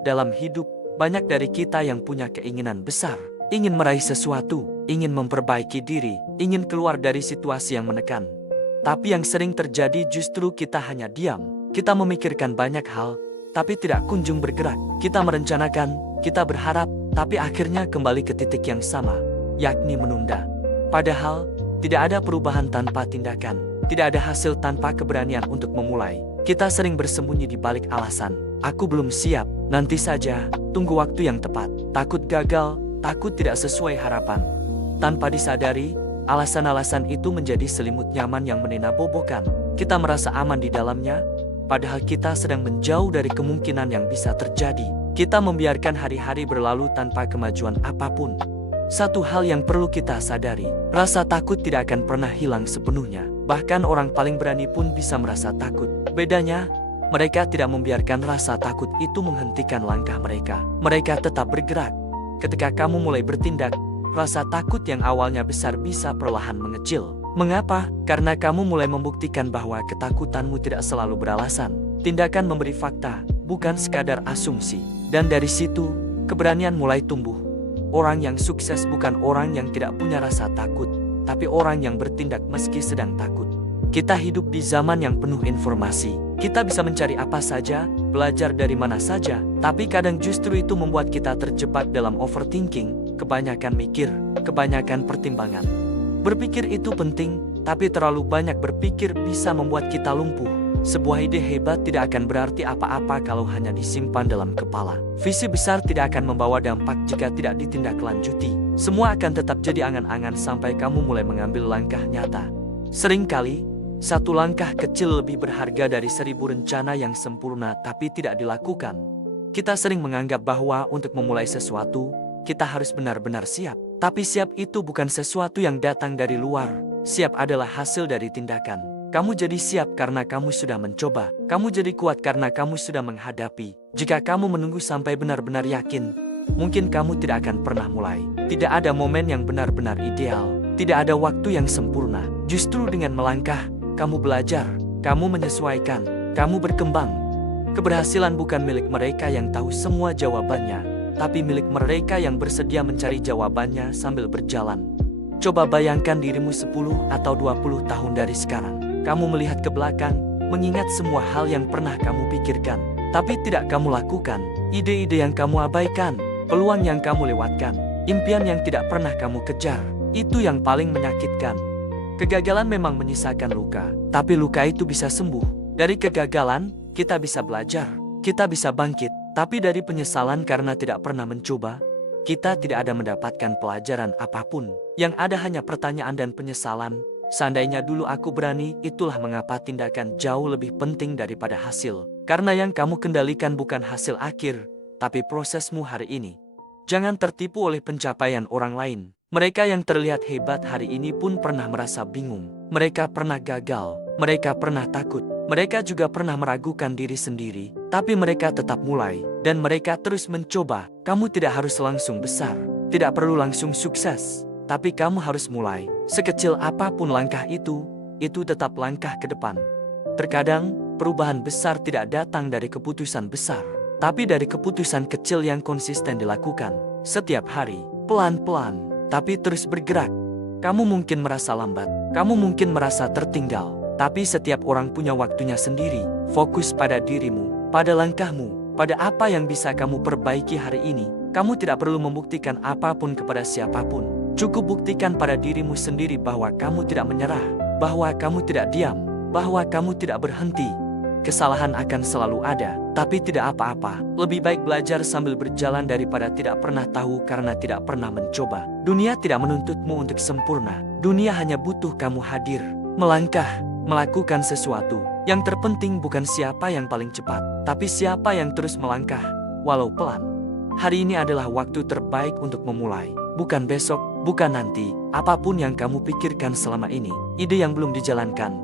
Dalam hidup, banyak dari kita yang punya keinginan besar, ingin meraih sesuatu, ingin memperbaiki diri, ingin keluar dari situasi yang menekan. Tapi yang sering terjadi justru kita hanya diam. Kita memikirkan banyak hal, tapi tidak kunjung bergerak. Kita merencanakan, kita berharap, tapi akhirnya kembali ke titik yang sama, yakni menunda. Padahal, tidak ada perubahan tanpa tindakan, tidak ada hasil tanpa keberanian untuk memulai. Kita sering bersembunyi di balik alasan, aku belum siap, nanti saja, tunggu waktu yang tepat, takut gagal, takut tidak sesuai harapan. Tanpa disadari, alasan-alasan itu menjadi selimut nyaman yang meninabobokan. Kita merasa aman di dalamnya, padahal kita sedang menjauh dari kemungkinan yang bisa terjadi. Kita membiarkan hari-hari berlalu tanpa kemajuan apapun. Satu hal yang perlu kita sadari, rasa takut tidak akan pernah hilang sepenuhnya. Bahkan orang paling berani pun bisa merasa takut. Bedanya, mereka tidak membiarkan rasa takut itu menghentikan langkah mereka. Mereka tetap bergerak. Ketika kamu mulai bertindak, rasa takut yang awalnya besar bisa perlahan mengecil. Mengapa? Karena kamu mulai membuktikan bahwa ketakutanmu tidak selalu beralasan. Tindakan memberi fakta, bukan sekadar asumsi. Dan dari situ, keberanian mulai tumbuh. Orang yang sukses bukan orang yang tidak punya rasa takut, tapi orang yang bertindak meski sedang takut. Kita hidup di zaman yang penuh informasi. Kita bisa mencari apa saja, belajar dari mana saja, tapi kadang justru itu membuat kita terjebak dalam overthinking, kebanyakan mikir, kebanyakan pertimbangan. Berpikir itu penting, tapi terlalu banyak berpikir bisa membuat kita lumpuh. Sebuah ide hebat tidak akan berarti apa-apa kalau hanya disimpan dalam kepala. Visi besar tidak akan membawa dampak jika tidak ditindaklanjuti. Semua akan tetap jadi angan-angan sampai kamu mulai mengambil langkah nyata. Seringkali, satu langkah kecil lebih berharga dari 1000 rencana yang sempurna tapi tidak dilakukan. Kita sering menganggap bahwa untuk memulai sesuatu, kita harus benar-benar siap. Tapi siap itu bukan sesuatu yang datang dari luar. Siap adalah hasil dari tindakan. Kamu jadi siap karena kamu sudah mencoba. Kamu jadi kuat karena kamu sudah menghadapi. Jika kamu menunggu sampai benar-benar yakin, mungkin kamu tidak akan pernah mulai. Tidak ada momen yang benar-benar ideal. Tidak ada waktu yang sempurna. Justru dengan melangkah, kamu belajar, kamu menyesuaikan, kamu berkembang. Keberhasilan bukan milik mereka yang tahu semua jawabannya, tapi milik mereka yang bersedia mencari jawabannya sambil berjalan. Coba bayangkan dirimu 10 atau 20 tahun dari sekarang. Kamu melihat ke belakang, mengingat semua hal yang pernah kamu pikirkan, tapi tidak kamu lakukan, ide-ide yang kamu abaikan, peluang yang kamu lewatkan, impian yang tidak pernah kamu kejar. Itu yang paling menyakitkan. Kegagalan memang menyisakan luka, tapi luka itu bisa sembuh. Dari kegagalan, kita bisa belajar, kita bisa bangkit, tapi dari penyesalan karena tidak pernah mencoba, kita tidak ada mendapatkan pelajaran apapun. Yang ada hanya pertanyaan dan penyesalan. Seandainya dulu aku berani, itulah mengapa tindakan jauh lebih penting daripada hasil. Karena yang kamu kendalikan bukan hasil akhir, tapi prosesmu hari ini. Jangan tertipu oleh pencapaian orang lain. Mereka yang terlihat hebat hari ini pun pernah merasa bingung. Mereka pernah gagal, mereka pernah takut, mereka juga pernah meragukan diri sendiri. Tapi mereka tetap mulai, dan mereka terus mencoba. Kamu tidak harus langsung besar, tidak perlu langsung sukses. Tapi kamu harus mulai. Sekecil apapun langkah itu tetap langkah ke depan. Terkadang, perubahan besar tidak datang dari keputusan besar, tapi dari keputusan kecil yang konsisten dilakukan. Setiap hari, pelan-pelan, tapi terus bergerak. Kamu mungkin merasa lambat, kamu mungkin merasa tertinggal, tapi setiap orang punya waktunya sendiri. Fokus pada dirimu, pada langkahmu, pada apa yang bisa kamu perbaiki hari ini. Kamu tidak perlu membuktikan apapun kepada siapapun. Cukup buktikan pada dirimu sendiri bahwa kamu tidak menyerah, bahwa kamu tidak diam, bahwa kamu tidak berhenti. Kesalahan akan selalu ada, tapi tidak apa-apa. Lebih baik belajar sambil berjalan daripada tidak pernah tahu karena tidak pernah mencoba. Dunia tidak menuntutmu untuk sempurna. Dunia hanya butuh kamu hadir, melangkah, melakukan sesuatu. Yang terpenting bukan siapa yang paling cepat, tapi siapa yang terus melangkah, walau pelan. Hari ini adalah waktu terbaik untuk memulai. Bukan besok, bukan nanti. Apapun yang kamu pikirkan selama ini, ide yang belum dijalankan,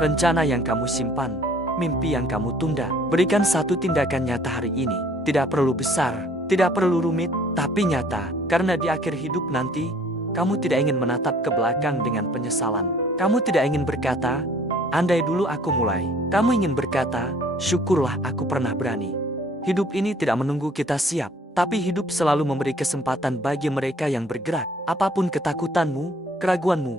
rencana yang kamu simpan, mimpi yang kamu tunda, berikan satu tindakan nyata hari ini. Tidak perlu besar, tidak perlu rumit, tapi nyata. Karena di akhir hidup nanti, kamu tidak ingin menatap ke belakang dengan penyesalan. Kamu tidak ingin berkata, andai dulu aku mulai. Kamu ingin berkata, syukurlah aku pernah berani. Hidup ini tidak menunggu kita siap, tapi hidup selalu memberi kesempatan bagi mereka yang bergerak. Apapun ketakutanmu, keraguanmu,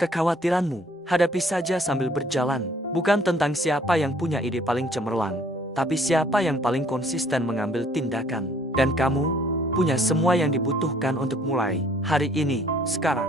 kekhawatiranmu, hadapi saja sambil berjalan. Bukan tentang siapa yang punya ide paling cemerlang, tapi siapa yang paling konsisten mengambil tindakan. Dan kamu punya semua yang dibutuhkan untuk mulai hari ini, sekarang.